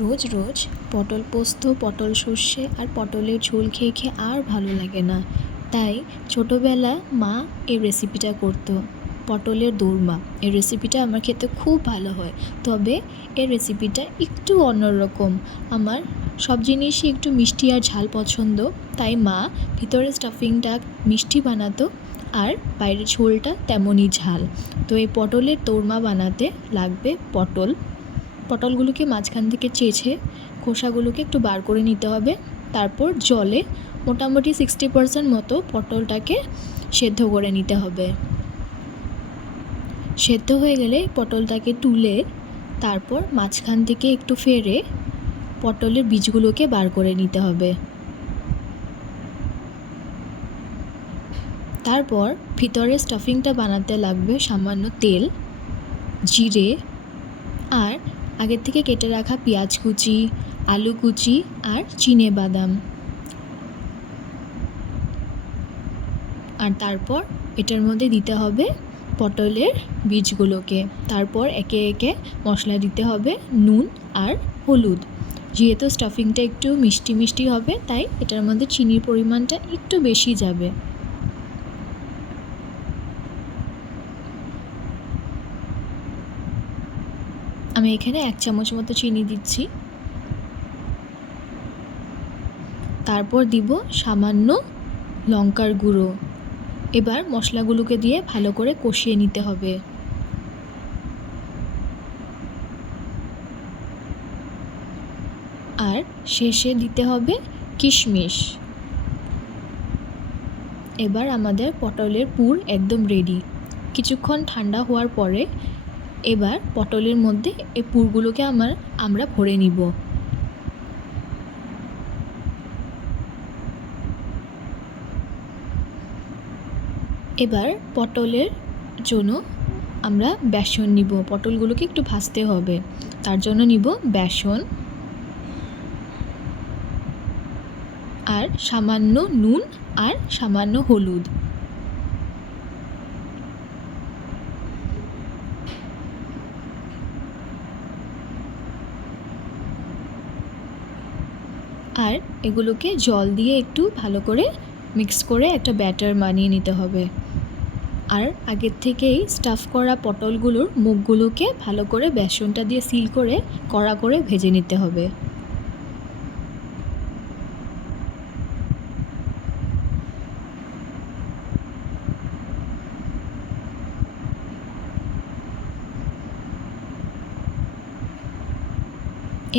রোজ রোজ পটল পোস্ত, পটল সর্ষে আর পটলের ঝোল খেয়ে খেয়ে আর ভালো লাগে না। তাই ছোটোবেলায় মা এই রেসিপিটা করতো, পটলের দোরমা। এই রেসিপিটা আমার খেতে খুব ভালো হয়, তবে এই রেসিপিটা একটু অন্যরকম। আমার সব জিনিসই একটু মিষ্টি আর ঝাল পছন্দ, তাই মা ভিতরের স্টাফিংটা মিষ্টি বানাতো আর বাইরের ঝোলটা তেমনই ঝাল। তো এই পটলের দোরমা বানাতে লাগবে পটলগুলোকে মাঝখান থেকে চেঁচে খোসাগুলোকে একটু বার করে নিতে হবে। তারপর জলে মোটামুটি 60% মতো পটলটাকে সেদ্ধ করে নিতে হবে। সেদ্ধ হয়ে গেলে পটলটাকে তুলে তারপর মাঝখান থেকে একটু ফেরে পটলের বীজগুলোকে বার করে নিতে হবে। তারপর ভিতরে স্টাফিংটা বানাতে লাগবে সামান্য তেল, জিরে আর আগের থেকে কেটে রাখা পেঁয়াজ কুচি, আলু কুচি আর চিনেবাদাম। আর তারপর এটার মধ্যে দিতে হবে পটলের বীজগুলোকে। তারপর একে একে মশলা দিতে হবে, নুন আর হলুদ। যেহেতু স্টাফিংটা একটু মিষ্টি মিষ্টি হবে, তাই এটার মধ্যে চিনির পরিমাণটা একটু বেশি যাবে। আমি এখানে 1 চামচ মতো চিনি দিচ্ছি। তারপর দিব সামান্য লঙ্কার গুঁড়ো। এবার মশলাগুলোকে দিয়ে ভালো করে কষিয়ে নিতে হবে। আর শেষে দিতে হবে কিশমিশ। এবার আমাদের পটলের পুর একদম রেডি। কিছুক্ষণ ঠান্ডা হওয়ার পরে এবার পটলের মধ্যে এই পুরগুলোকে আমরা ভরে নিব। এবার পটলের জন্য আমরা বেসন নিব। পটলগুলোকে একটু ভাজতে হবে, তার জন্য নিব বেসন আর সামান্য নুন আর সামান্য হলুদ। আর এগুলোকে জল দিয়ে একটু ভালো করে মিক্স করে একটা ব্যাটার বানিয়ে নিতে হবে। আর আগের থেকেই স্টাফ করা পটলগুলোর মুখগুলোকে ভালো করে বেসনটা দিয়ে সিল করে কড়া করে ভেজে নিতে হবে।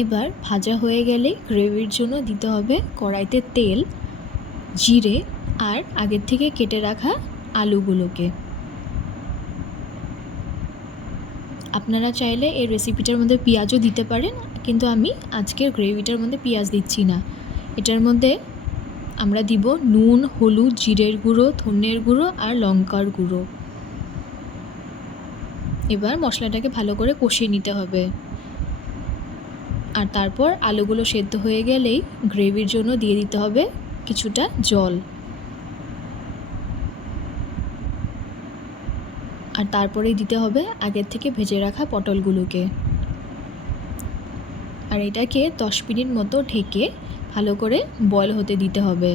এবার ভাজা হয়ে গেলে গ্রেভির জন্য দিতে হবে কড়াইতে তেল, জিরে আর আগের থেকে কেটে রাখা আলুগুলোকে। আপনারা চাইলে এই রেসিপিটার মধ্যে পেঁয়াজও দিতে পারেন, কিন্তু আমি আজকের গ্রেভিটার মধ্যে পেঁয়াজ দিচ্ছি না। এটার মধ্যে আমরা দিব নুন, হলুদ, জিরের গুঁড়ো, ধনের গুঁড়ো আর লঙ্কার গুঁড়ো। এবার মশলাটাকে ভালো করে কষিয়ে নিতে হবে। আর তারপর আলুগুলো সেদ্ধ হয়ে গেলেই গ্রেভির জন্য দিয়ে দিতে হবে কিছুটা জল। আর তারপরেই দিতে হবে আগের থেকে ভেজে রাখা পটলগুলোকে। আর এটাকে 10 মিনিট মতো ঢেকে ভালো করে বয়েল হতে দিতে হবে।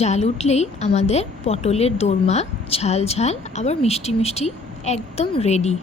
জাল উঠলেই আমাদের পটলের দোরমা ঝাল ঝাল আবার মিষ্টি মিষ্টি একদম রেডি।